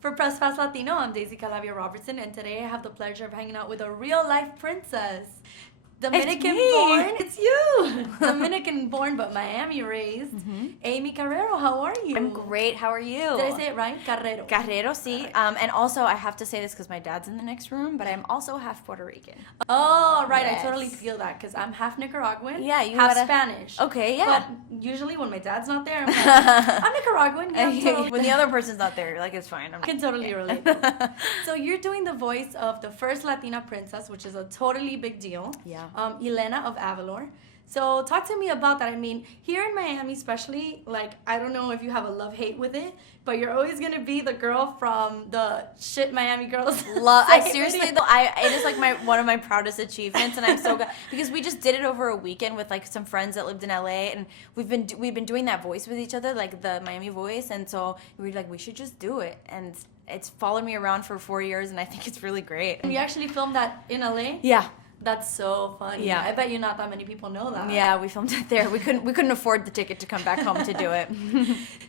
For Press Fast Latino, I'm Daisy Calavia Robertson, and today I have the pleasure of hanging out with a real-life princess. Dominican-born. It's you. Dominican-born, but Miami-raised. Aimee Carrero, how are you? I'm great. How are you? Did I say it right? Carrero. Carrero, sí. Right. And also, I have to say this because my dad's in the next room, but I'm also half Puerto Rican. Oh, right. Yes. I totally feel that because I'm half Nicaraguan, Yeah, you half gotta... Spanish. Okay, yeah. But usually when my dad's not there, I'm like, I'm Nicaraguan. Yeah, totally. When the other person's not there, you're like, it's fine. I can totally relate. So you're doing the voice of the first Latina princess, which is a totally big deal. Yeah. Elena of Avalor. So talk to me about that. I mean, here in Miami especially, like, I don't know if you have a love-hate with it, but you're always going to be the girl from the shit Miami girls. I seriously, though, it is like one of my proudest achievements, and I'm so glad because we just did it over a weekend with like some friends that lived in LA, and we've been doing that voice with each other, like the Miami voice, and so we were like, we should just do it, and it's followed me around for 4 years, and I think it's really great. And you actually filmed that in LA? Yeah. That's so funny. Yeah. I bet you not that many people know that. Yeah, we filmed it there. We couldn't afford the ticket to come back home to do it.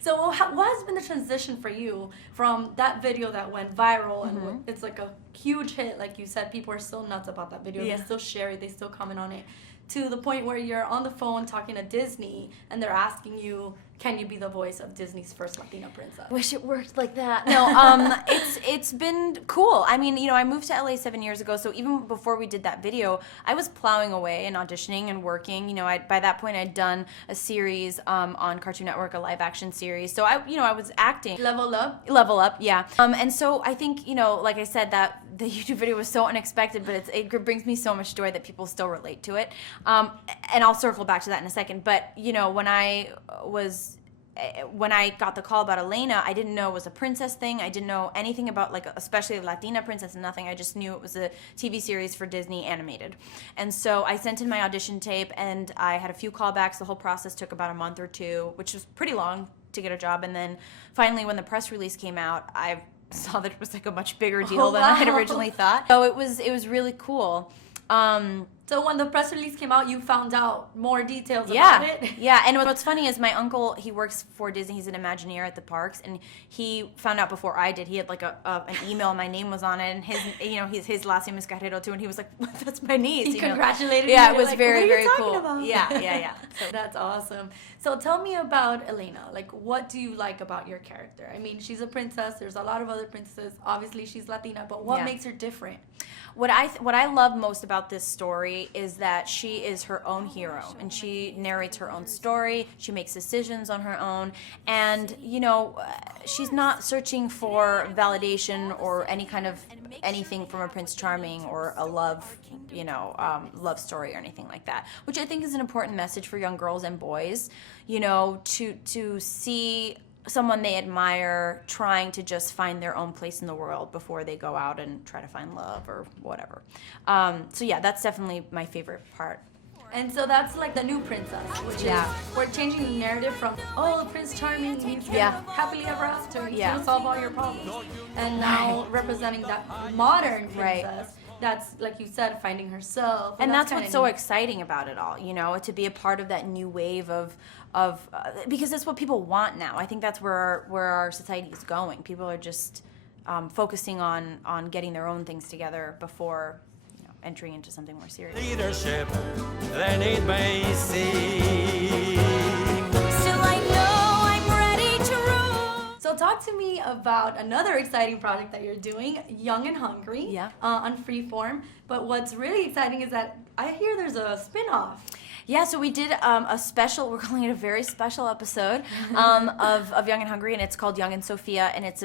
So what has been the transition for you from that video that went viral and it's like a huge hit, like you said, people are still nuts about that video. Yeah. They still share it, they still comment on it, to the point where you're on the phone talking to Disney and they're asking you, can you be the voice of Disney's first Latina princess? Wish it worked like that. No, it's been cool. I mean, I moved to LA 7 years ago, so even before we did that video, I was plowing away and auditioning and working. By that point, I'd done a series on Cartoon Network, a live action series. So I was acting. Level Up? Level Up, yeah. And so I think, like I said, that the YouTube video was so unexpected, but it brings me so much joy that people still relate to it. And I'll circle back to that in a second. But, when I got the call about Elena, I didn't know it was a princess thing. I didn't know anything about, like, especially a Latina princess, nothing. I just knew it was a TV series for Disney animated. And so I sent in my audition tape, and I had a few callbacks. The whole process took about a month or two, which was pretty long to get a job. And then finally, when the press release came out, I saw that it was like a much bigger deal than I had originally thought. So it was really cool. So when the press release came out, you found out more details about it? Yeah, and what's funny is my uncle, he works for Disney, he's an Imagineer at the parks, and he found out before I did. He had like an email, my name was on it, and his last name is Carrero too, and he was like, that's my niece. He congratulated you. Yeah, it was like, very, what are you very talking cool. About? Yeah. So that's awesome. So tell me about Elena. Like, what do you like about your character? I mean, she's a princess. There's a lot of other princesses. Obviously, she's Latina, but what makes her different? What I love most about this story is that she is her own hero, and she narrates her own story. She makes decisions on her own, and she's not searching for validation or any kind of anything from a Prince Charming or a love story or anything like that. Which I think is an important message for young girls and boys, to see someone they admire trying to just find their own place in the world before they go out and try to find love or whatever. So yeah, that's definitely my favorite part. And so that's like the new princess, which is, we're changing the narrative from, Prince Charming, he's happily ever after, he's gonna solve all your problems. And now representing that modern princess, that's, like you said, finding herself. And that's what's so exciting about it all, to be a part of that new wave of because that's what people want now. I think that's where our society is going. People are just focusing on getting their own things together before entering into something more serious. Leadership, then it may seem. Still I know I'm ready to rule. So talk to me about another exciting project that you're doing, Young and Hungry, on Freeform. But what's really exciting is that I hear there's a spin-off. Yeah, so we did a special, we're calling it a very special episode of Young and Hungry, and it's called Young and Sophia, and it's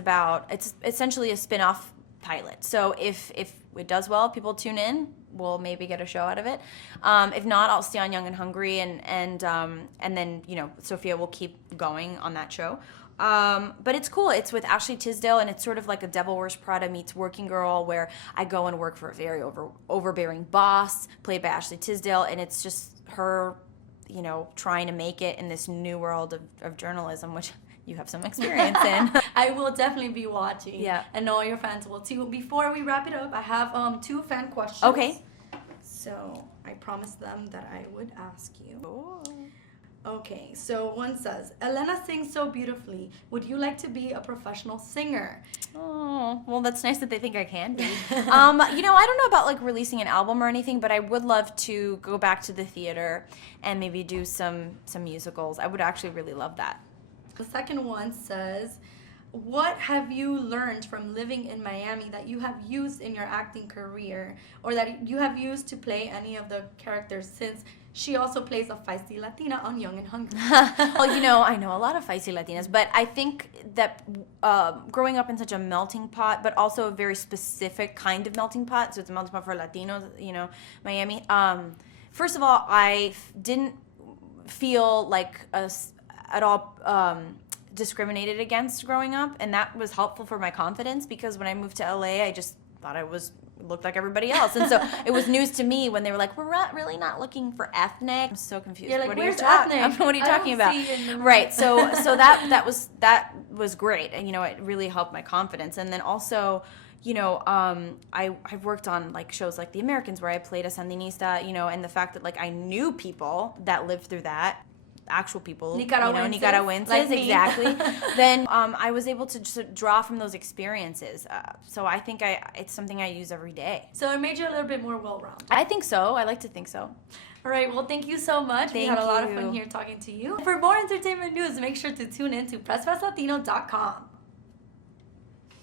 essentially a spin-off pilot. So if it does well, people tune in, we'll maybe get a show out of it. If not, I'll stay on Young and Hungry, and then Sophia will keep going on that show. But it's cool. It's with Ashley Tisdale, and it's sort of like a Devil Wears Prada meets Working Girl, where I go and work for a very overbearing boss, played by Ashley Tisdale, and it's just her, trying to make it in this new world of journalism, which you have some experience in. I will definitely be watching. Yeah. And all your fans will too. Before we wrap it up, I have 2 fan questions. Okay. So I promised them that I would ask you. Ooh. Okay. Okay, so one says, Elena sings so beautifully. Would you like to be a professional singer? Oh, well, that's nice that they think I can be. I don't know about like releasing an album or anything, but I would love to go back to the theater and maybe do some musicals. I would actually really love that. The second one says, what have you learned from living in Miami that you have used in your acting career, or that you have used to play any of the characters, since she also plays a feisty Latina on Young and Hungry? Well, I know a lot of feisty Latinas, but I think that growing up in such a melting pot, but also a very specific kind of melting pot, so it's a melting pot for Latinos, Miami. First of all, I didn't feel like at all discriminated against growing up, and that was helpful for my confidence, because when I moved to LA, I just thought I looked like everybody else, and so it was news to me when they were like, we're really not looking for ethnic. I'm so confused. You're like, what where's are you ethnic? What are you talking about? Right. So that was great, and it really helped my confidence. And then also, I've worked on like shows like The Americans, where I played a Sandinista, and the fact that like I knew people that lived through that, actual people, Nicaraguenses, like me. Exactly. Then I was able to just draw from those experiences. So I think it's something I use every day. So it made you a little bit more well-rounded. I think so. I like to think so. All right, well, thank you so much. We had a lot of fun here talking to you. For more entertainment news, make sure to tune in to PressPassLatino.com.